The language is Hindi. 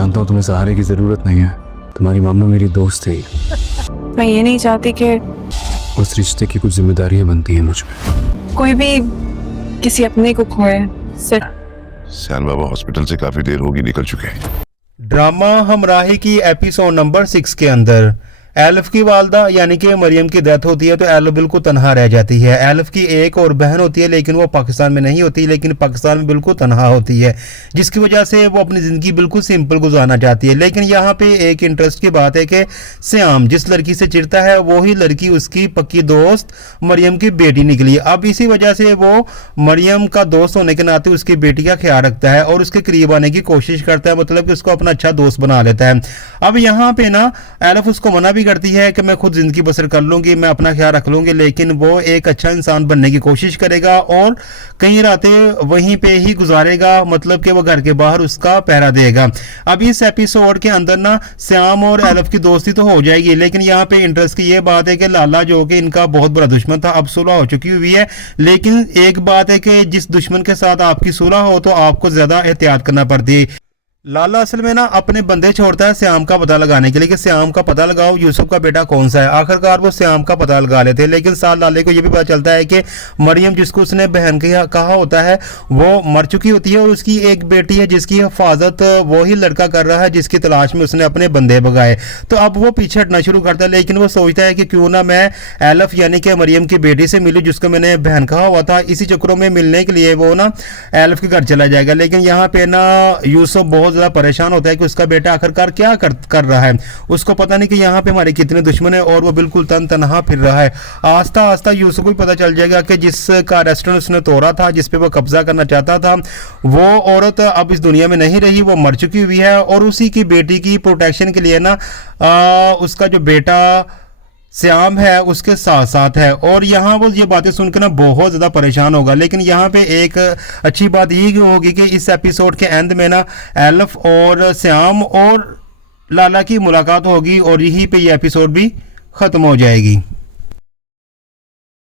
जानता हूँ तुम्हें सहारे की जरूरत नहीं है, तुम्हारी मामा मेरी दोस्त थी। मैं ये नहीं चाहती कि उस रिश्ते की कुछ जिम्मेदारियां बनती हैं मुझ पे। कोई भी किसी अपने को खोए। सिर्फ सैन बाबा हॉस्पिटल से काफी देर होगी निकल चुके हैं। ड्रामा हमराही की एपिसोड नंबर 6 के अंदर एलिफ की वालदा यानी कि मरियम की डेथ होती है तो एलिफ बिल्कुल तनहा रह जाती है। एलिफ की एक और बहन होती है लेकिन वो पाकिस्तान में नहीं होती, लेकिन पाकिस्तान में बिल्कुल तनहा होती है, जिसकी वजह से वो अपनी ज़िंदगी बिल्कुल सिंपल गुजारना चाहती है। लेकिन यहाँ पे एक इंटरेस्ट की बात है कि श्याम जिस लड़की से चिढ़ता है वही लड़की उसकी पक्की दोस्त मरियम की बेटी निकली। अब इसी वजह से वो मरियम का दोस्त होने के नाते उसकी बेटी का ख्याल रखता है और उसके करीब आने की कोशिश करता है, मतलब कि उसको अपना अच्छा दोस्त बना लेता है। अब यहाँ पे ना एलिफ उसको मना करती है कि मैं खुद जिंदगी बसर कर लूंगी, मैं अपना ख्याल रख लूंगी, लेकिन वो एक अच्छा इंसान बनने की कोशिश करेगा और कई रातें वहीं पे ही गुजारेगा, मतलब कि वो घर के बाहर उसका पहरा देगा। अब इस एपिसोड के अंदर ना श्याम और एलिफ की दोस्ती तो हो जाएगी, लेकिन यहाँ पे इंटरेस्ट की ये बात है कि लाला जो कि इनका बहुत बड़ा दुश्मन था अब सुलह हो चुकी हुई है। लेकिन एक बात है कि जिस दुश्मन के साथ आपकी सुलह हो तो आपको ज्यादा एहतियात करना पड़ती है। लाला असल में ना अपने बंदे छोड़ता है श्याम का पता लगाने के लिए कि श्याम का पता लगाओ यूसुफ का बेटा कौन सा है। आखिरकार वो श्याम का पता लगा लेते हैं, लेकिन साथ लाले को ये भी पता चलता है कि मरियम जिसको उसने बहन कहा होता है वो मर चुकी होती है और उसकी एक बेटी है जिसकी हिफाजत वही लड़का कर रहा है जिसकी तलाश में उसने अपने बंदे भगाए। तो अब वो पीछे हटना शुरू करता है, लेकिन वो सोचता है कि क्यों ना मैं एलिफ यानी कि मरियम की बेटी से मिलूं जिसको मैंने बहन कहा हुआ था। इसी चक्रों में मिलने के लिए वो ना एलिफ के घर चला जाएगा। लेकिन यहाँ पे ना यूसुफ बहुत ज्यादा परेशान होता है कि उसका बेटा आखिरकार क्या कर रहा है। उसको पता नहीं कि यहाँ पे हमारे कितने दुश्मन है और वो बिल्कुल तनहा फिर रहा है। आस्ता आस्ता यूसुफ को भी पता चल जाएगा कि जिसका रेस्टोरेंट उसने तोड़ा था, जिस पे वो कब्जा करना चाहता था, वो औरत अब इस दुनिया में नहीं रही, वो मर चुकी हुई है। और उसी की बेटी की प्रोटेक्शन के लिए ना उसका जो बेटा श्याम है उसके साथ साथ है। और यहाँ वो ये बातें सुनकर ना बहुत ज़्यादा परेशान होगा। लेकिन यहाँ पे एक अच्छी बात ये होगी कि इस एपिसोड के एंड में ना एलिफ और श्याम और लाला की मुलाकात होगी और यहीं पे ये एपिसोड भी ख़त्म हो जाएगी।